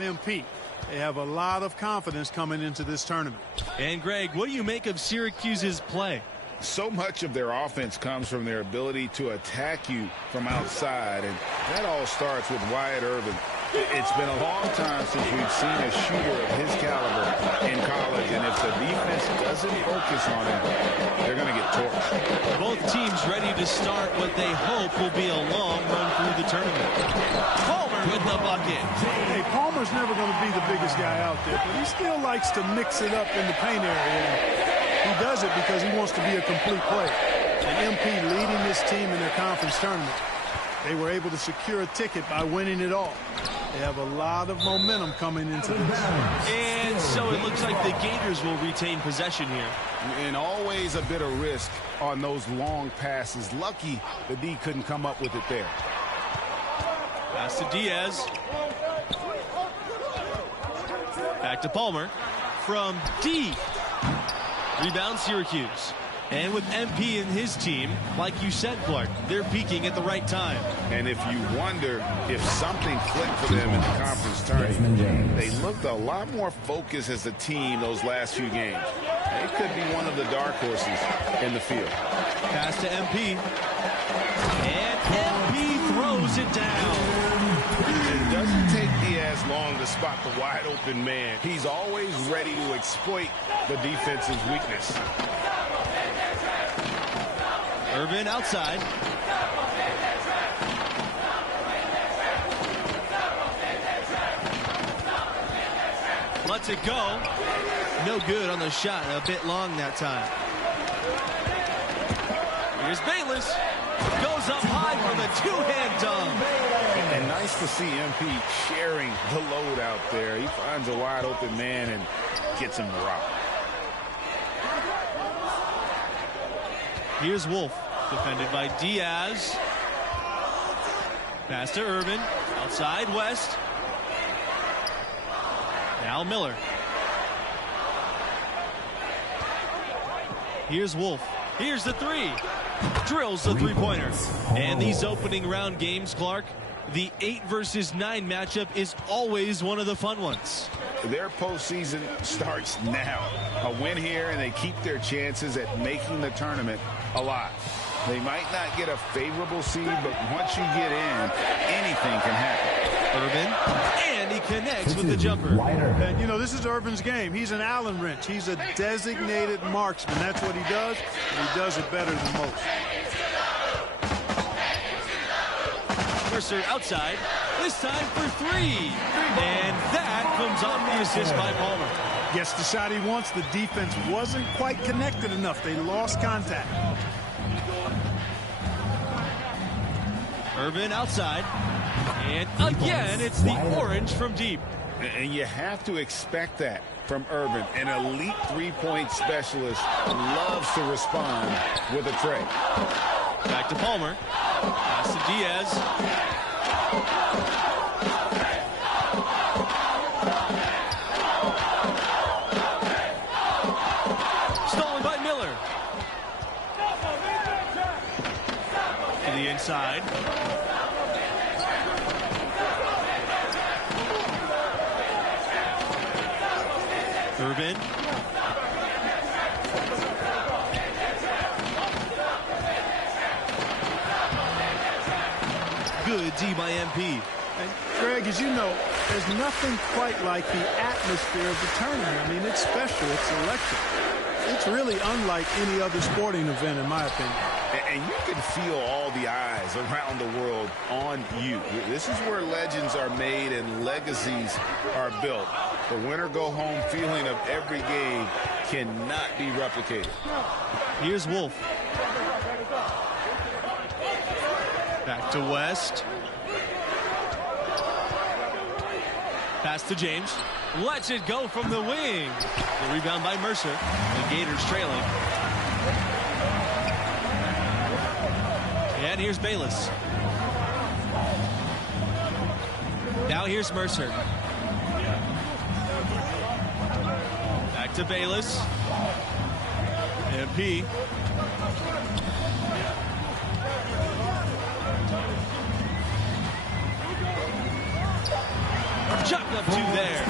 MP. They have a lot of confidence coming into this tournament. And Greg, what do you make of Syracuse's play? So much of their offense comes from their ability to attack you from outside, and that all starts with Wyatt Irvin. It's been a long time since we've seen a shooter of his caliber in college, and if the defense doesn't focus on him, they're going to get torched. Both teams ready to start what they hope will be a long run through the tournament. Palmer with the bucket. Hey, Palmer's never going to be the biggest guy out there, but he still likes to mix it up in the paint area. He does it because he wants to be a complete player. And MP leading this team in their conference tournament. They were able to secure a ticket by winning it all. They have a lot of momentum coming into this. And so it looks like the Gators will retain possession here. And always a bit of risk on those long passes. Lucky the D couldn't come up with it there. Pass to Diaz. Back to Palmer. From D. Rebound Syracuse. And with MP and his team, like you said, Clark, they're peaking at the right time. And if you wonder if something clicked for them in the conference tournament, they looked a lot more focused as a team those last few games. They could be one of the dark horses in the field. Pass to MP. And MP throws it down. It doesn't take Diaz long to spot the wide open man. He's always ready to exploit the defense's weakness. Irvin outside. Lets it go. No good on the shot. A bit long that time. Here's Bayless. Goes up high for the two-hand dunk. And nice to see MP sharing the load out there. He finds a wide open man and gets him to rock. Here's Wolf, defended by Diaz. Pass to Irvin, outside West. Now Miller. Here's Wolf. Here's the three. Drills the three-pointer. And these opening round games, Clark, the 8 versus 9 matchup is always one of the fun ones. Their postseason starts now. A win here, and they keep their chances at making the tournament alive. They might not get a favorable seed, but once you get in, anything can happen. Irvin, and he connects with the jumper. And, you know, this is Irvin's game. He's an Allen wrench. He's a designated marksman. That's what he does, and he does it better than most. Mercer outside, this time for three. And that comes off the assist by Palmer. Gets the shot he wants. The defense wasn't quite connected enough. They lost contact. Irvin outside. And again, it's the orange from deep. And you have to expect that from Irvin. An elite three-point specialist loves to respond with a tray. Back to Palmer. Pass to Diaz. Stolen by Miller. To the inside. Irvin. Good D by MP. And Greg, as you know, there's nothing quite like the atmosphere of the tournament. I mean, it's special. It's electric. It's really unlike any other sporting event, in my opinion. And you can feel all the eyes around the world on you. This is where legends are made and legacies are built. The winner-go-home feeling of every game cannot be replicated. Here's Wolf. Back to West. Pass to James. Lets it go from the wing. The rebound by Mercer. The Gators trailing. And here's Bayless. Now here's Mercer. Back to Bayless. MP. Chuck up two there.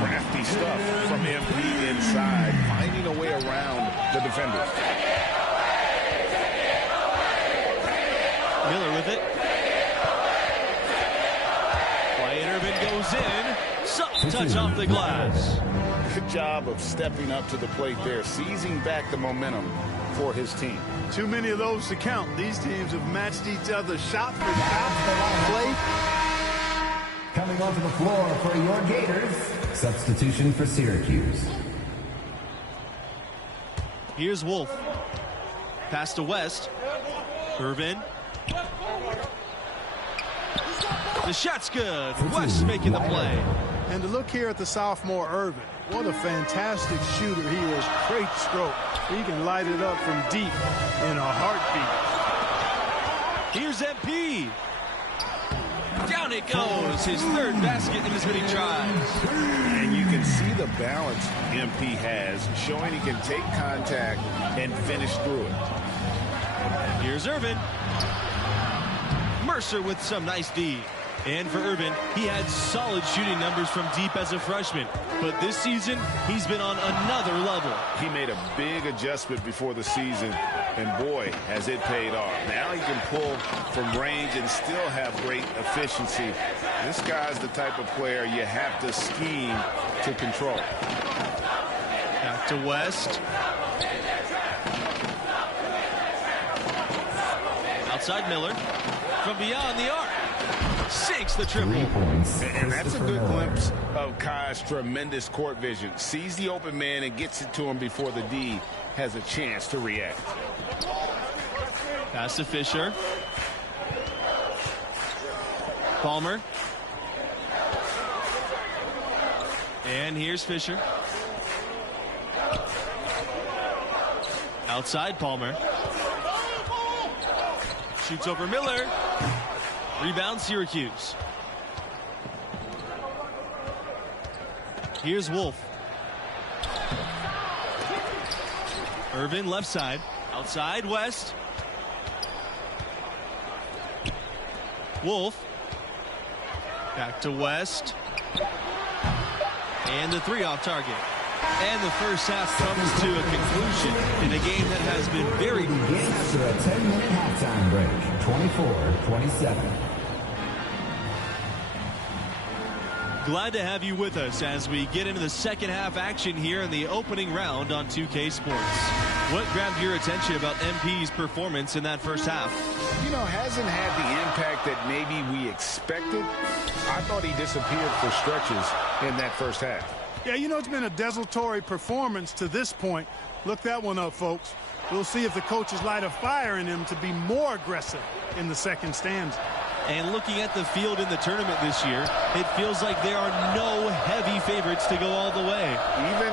Crafty stuff from MP inside, finding a way around the defenders. Miller with it. Wyatt Irvin goes in. Soft touch off the glass. Good job of stepping up to the plate there, seizing back the momentum for his team. Too many of those to count. These teams have matched each other shot for shot. Play. Coming onto the floor for your Gators, substitution for Syracuse. Here's Wolf. Pass to West. Irvin. The shot's good. West making the play. And to look here at the sophomore Irvin, what a fantastic shooter he is. Great stroke. He can light it up from deep in a heartbeat. Here's MP. Down it goes. His third basket in as many tries. And you can see the balance MP has, showing he can take contact and finish through it. Here's Irvin. Mercer with some nice D. And for Irvin, he had solid shooting numbers from deep as a freshman. But this season, he's been on another level. He made a big adjustment before the season, and boy, has it paid off. Now he can pull from range and still have great efficiency. This guy's the type of player you have to scheme to control. Back to West. Outside Miller. From beyond the arc. Sinks the triple. 3 points. And that's a good glimpse of Kai's tremendous court vision. Sees the open man and gets it to him before the D has a chance to react. Pass to Fisher. Palmer. And here's Fisher. Outside Palmer. Shoots over Miller. Rebound Syracuse. Here's Wolf. Irvin left side. Outside West. Wolf. Back to West. And the three off target. And the first half comes to a conclusion in a game that has been very... Begin after a 10-minute halftime break, 24-27. Glad to have you with us as we get into the second half action here in the opening round on 2K Sports. What grabbed your attention about MP's performance in that first half? You know, hasn't had the impact that maybe we expected. I thought he disappeared for stretches in that first half. Yeah, you know, it's been a desultory performance to this point. Look that one up, folks. We'll see if the coaches light a fire in him to be more aggressive in the second stanza. And looking at the field in the tournament this year, it feels like there are no heavy favorites to go all the way. Even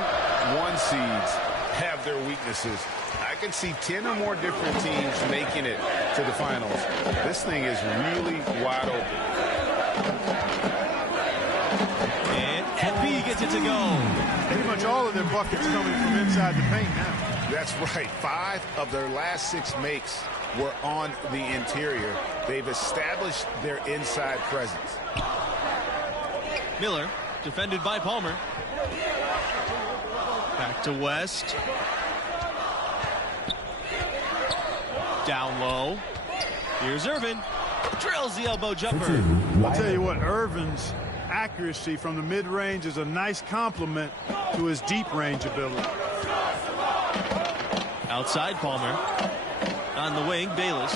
one seeds have their weaknesses. I can see 10 or more different teams making it to the finals. This thing is really wide open. And MP gets it to go. Pretty much all of their buckets coming from inside the paint now. That's right. 5 of their last 6 makes were on the interior. They've established their inside presence. Miller, defended by Palmer. Back to West. Down low. Here's Irvin. Drills the elbow jumper. I'll tell you what, Irvin's accuracy from the mid-range is a nice compliment to his deep-range ability. Outside Palmer. On the wing, Bayless.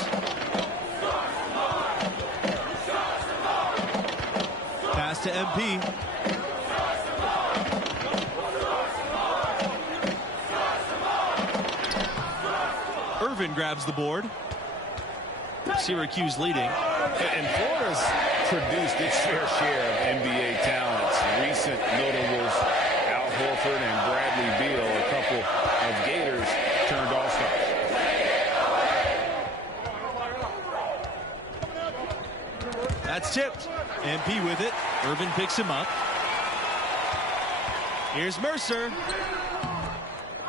Pass to MP. Irvin grabs the board. Syracuse leading. And Florida's produced its fair share of NBA talents. Recent notables, Al Horford and Bradley Beal, a couple of Gators turned all-stars. That's tipped. MP with it. Irvin picks him up. Here's Mercer.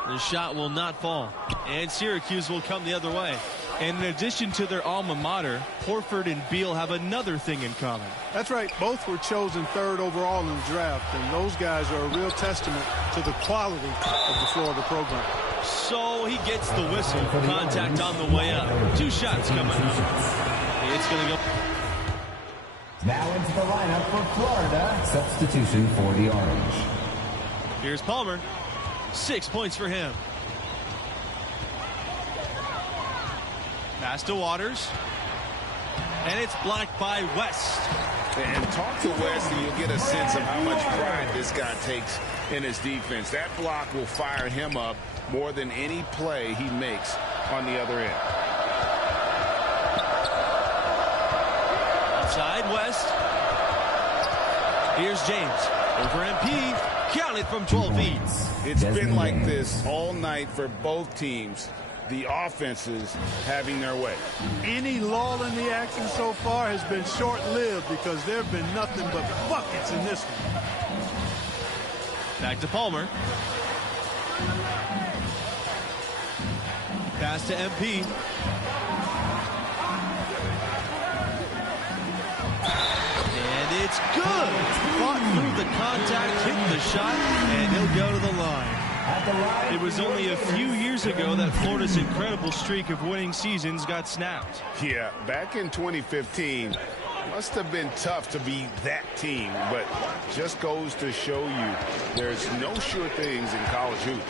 The shot will not fall. And Syracuse will come the other way. And in addition to their alma mater, Horford and Beal have another thing in common. That's right. Both were chosen 3rd overall in the draft, and those guys are a real testament to the quality of the Florida program. So he gets the whistle. Contact on the way up. 2 shots coming up. It's going to go. Now into the lineup for Florida. Substitution for the Orange. Here's Palmer. 6 points for him. Pass to Waters. And it's blocked by West. And talk to West and you'll get a sense of how much pride this guy takes in his defense. That block will fire him up more than any play he makes on the other end. Outside West. Here's James. Over MP. Count it from 12 feet. It's been like this all night for both teams. The offenses having their way. Any lull in the action so far has been short-lived because there have been nothing but buckets in this one. Back to Palmer. Pass to MP. And it's good. Fought through the contact, hit the shot, and he'll go to the line. It was only a few years ago that Florida's incredible streak of winning seasons got snapped. Yeah, back in 2015, must have been tough to be that team, but just goes to show you there's no sure things in college hoops.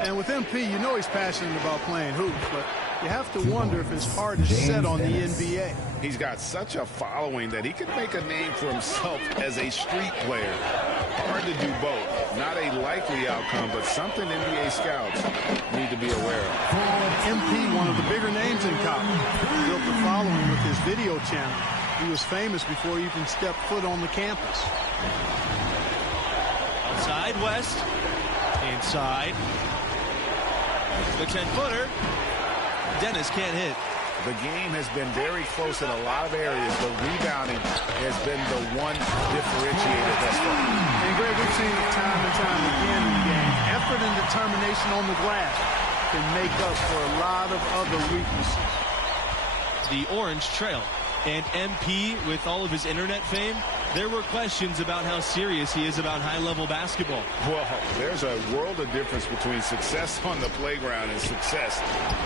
And with MP, you know he's passionate about playing hoops, but you have to wonder if his heart is set on the NBA. He's got such a following that he could make a name for himself as a street player. Hard to do both. Not a likely outcome, but something NBA scouts need to be aware of. MP, one of the bigger names in college, built a following with his video channel. He was famous before he even stepped foot on the campus. Outside West. Inside. The 10-footer. Dennis can't hit. The game has been very close in a lot of areas, but rebounding has been the one differentiator thus far. And Greg, we've seen it time and time again in games. Effort and determination on the glass can make up for a lot of other weaknesses. The Orange trail. And MP, with all of his internet fame, there were questions about how serious he is about high-level basketball. Well, there's a world of difference between success on the playground and success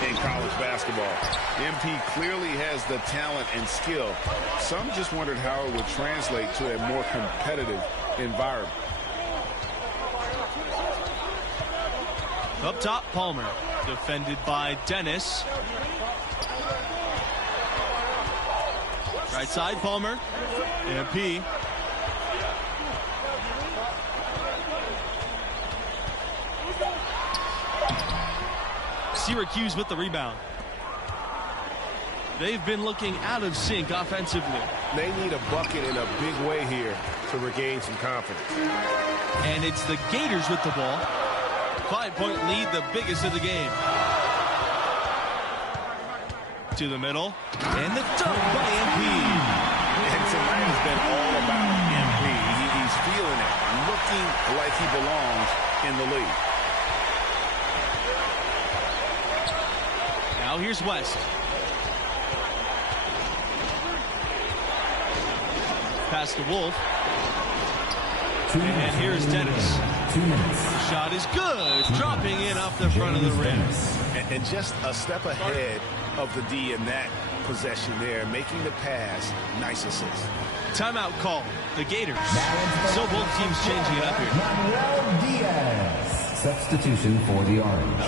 in college basketball. MP clearly has the talent and skill. Some just wondered how it would translate to a more competitive environment. Up top, Palmer, defended by Dennis. Right side, Palmer. MP. Syracuse with the rebound. They've been looking out of sync offensively. They need a bucket in a big way here to regain some confidence. And it's the Gators with the ball. 5-point lead, the biggest of the game. To the middle, and the dunk by MP. And tonight has been all about MP. He's feeling it, looking like he belongs in the league. Now here's West. Pass to Wolf. And here's Dennis. 2 minutes. The shot is good, dropping in off the front of the rim. And just a step ahead of the D in that possession there, making the pass. Nice assist. Timeout call. The Gators. So both teams changing it up here. Manuel Diaz. Substitution for the Orange.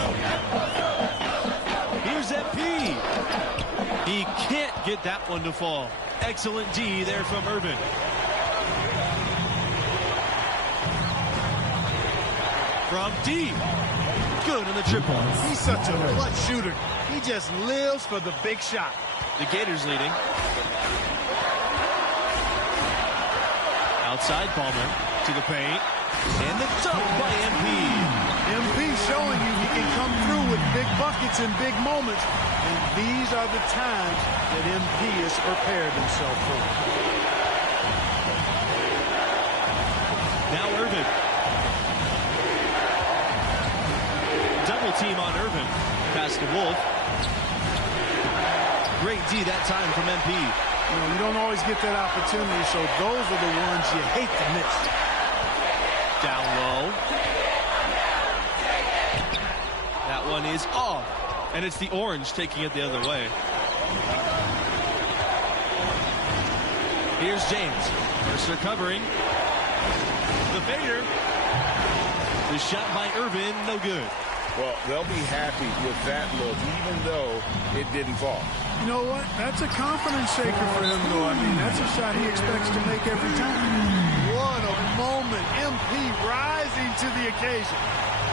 Here's MP. He can't get that one to fall. Excellent D there from Irvin. From deep. Good in the triple. He's such a clutch shooter. He just lives for the big shot. The Gators leading. Outside Palmer to the paint. And the dunk by MP. MP showing you he can come through with big buckets in big moments. And these are the times that MP has prepared himself for. Now Irvin. Double team on Irvin. Pass to Wolf. great D that time from MP. You know, you don't always get that opportunity, so those are the ones you hate to miss. Down low. That one is off. And it's the Orange taking it the other way. Here's James. Mercer covering. The fader. The shot by Irvin, no good. Well, they'll be happy with that look, even though it didn't fall. You know what? That's a confidence shaker for him, though. I mean, that's a shot he expects to make every time. What a moment. MP rising to the occasion,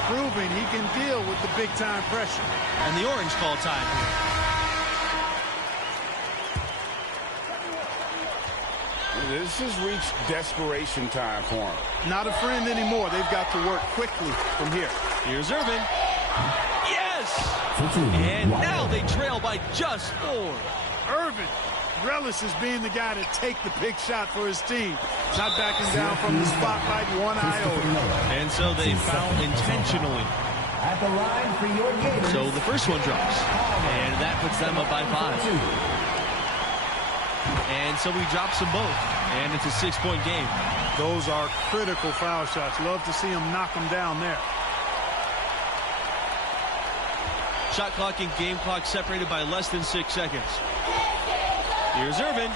proving he can deal with the big-time pressure. And the Orange call time here. This has reached desperation time for him. Not a friend anymore. They've got to work quickly from here. Here's Irvin. Yes! And now they trail by just 4. Irvin relishes being the guy to take the big shot for his team. Not backing down from the spotlight, one iota. And so they foul intentionally. At the line for your Gators. So the first one drops. And that puts them up by 5. And so he drops them both. And it's a 6-point game. Those are critical foul shots. Love to see him knock them down there. Shot clock and game clock separated by less than 6 seconds. Here's Irvin.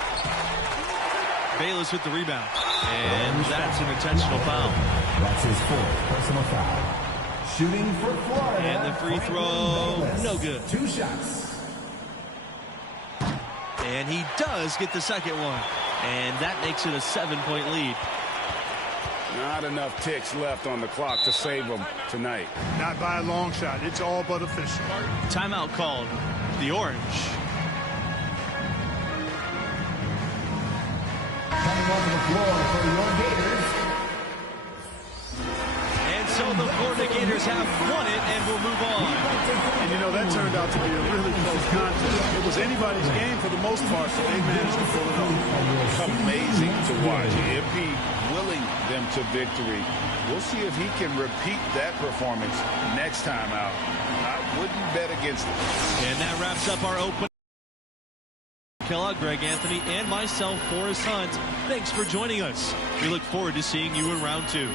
Bayless with the rebound. And that's an intentional foul. That's his 4th personal foul. Shooting for Florida. And the free throw, no good. 2 shots. And he does get the second one. And that makes it a 7-point lead. Not enough ticks left on the clock to save them tonight. Not by a long shot. It's all but official. Timeout called. The Orange. Coming onto the floor for your Gators. And so the Florida Gators have won it and will move on. And you know, that turned out to be a really close contest. It was anybody's game for the most part, but they managed to pull it off. Amazing to watch. MP willing them to victory. We'll see if he can repeat that performance next time out. I wouldn't bet against it. And that wraps up our open. Kellogg, Greg Anthony, and myself, Forrest Hunt. Thanks for joining us. We look forward to seeing you in round 2.